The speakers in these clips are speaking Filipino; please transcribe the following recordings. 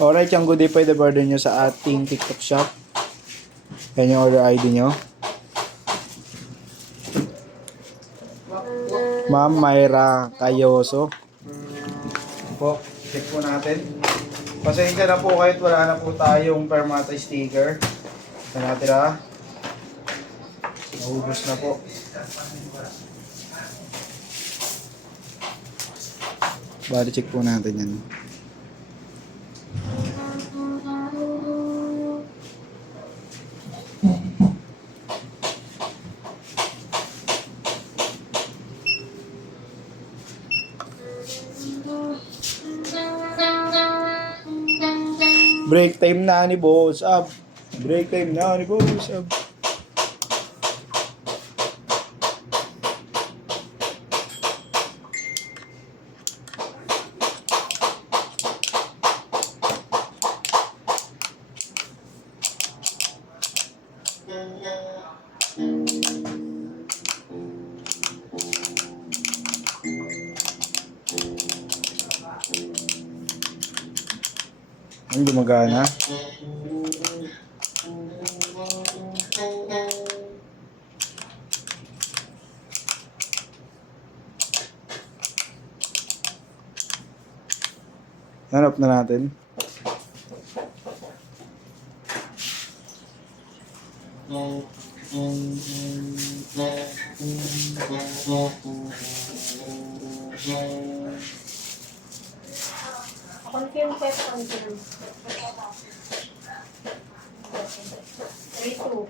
Alright, yung goodie pwede order nyo sa ating TikTok shop. Yan yung order ID nyo. Ma'am Myra Cayoso. Po, check po natin. Pasensya na po kahit wala na po tayong permata sticker. Ito natira. Naubos na po. Body check po natin yan. Break time na ni Boss Ab. Break time na ni Boss Ab. Ang gumagana. Hanap na natin. Confirm ko ito ang confirm. 3-2.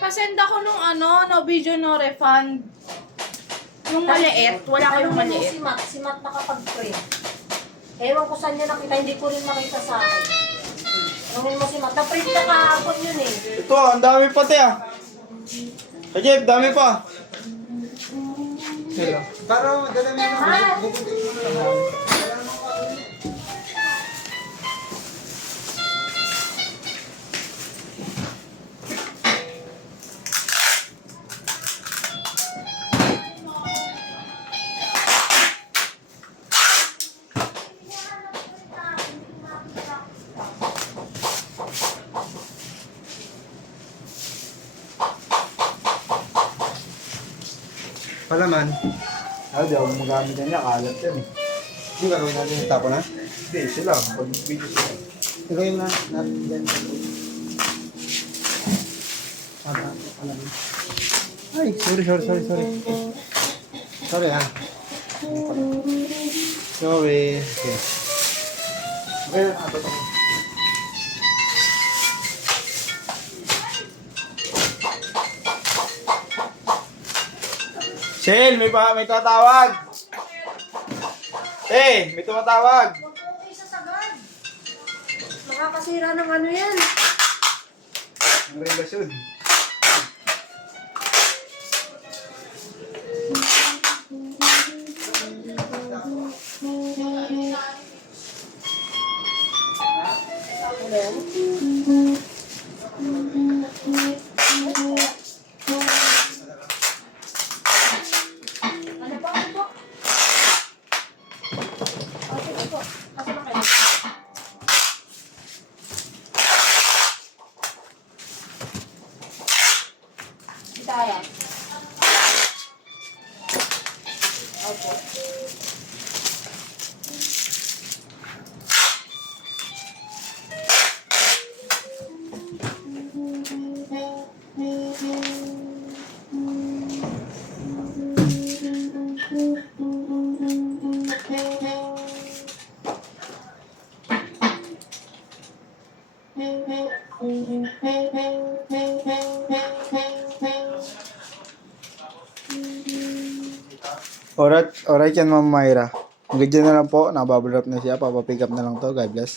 Pasend ako nung no video no refund. Yung maliit, wala kayong maliit. Si Matt nakapag-print. Ewan ko saan niya nakita, hindi ko rin makita sa akin. Tanungin mo si Matt, na-print na kahapon yun eh. Ito, ang dami pati ah. Kajib, dami pa. Para madala na yung bukutin mo na lang. Palaman. Di ako magamit yan niya, kalat yan eh. Hindi ba gawin natin yung tapo na? Hindi, sila. Pag video sila. Gawin na natin dyan. Palaman. Ay, sorry. Sorry ha. Sorry. Okay. Okay na ito. Shell, may tatawag. May tumatawag. Huwag po isa sagad. Makakasira ng ano yan. Ang relasyon. Ano pa po? Sige po. Kasi na kayo. Kaya. Opo. Alright yan, Ma'am Myra. Hanggang dyan na lang po. Nakabubble wrap na siya. Papapick up na lang to. God bless.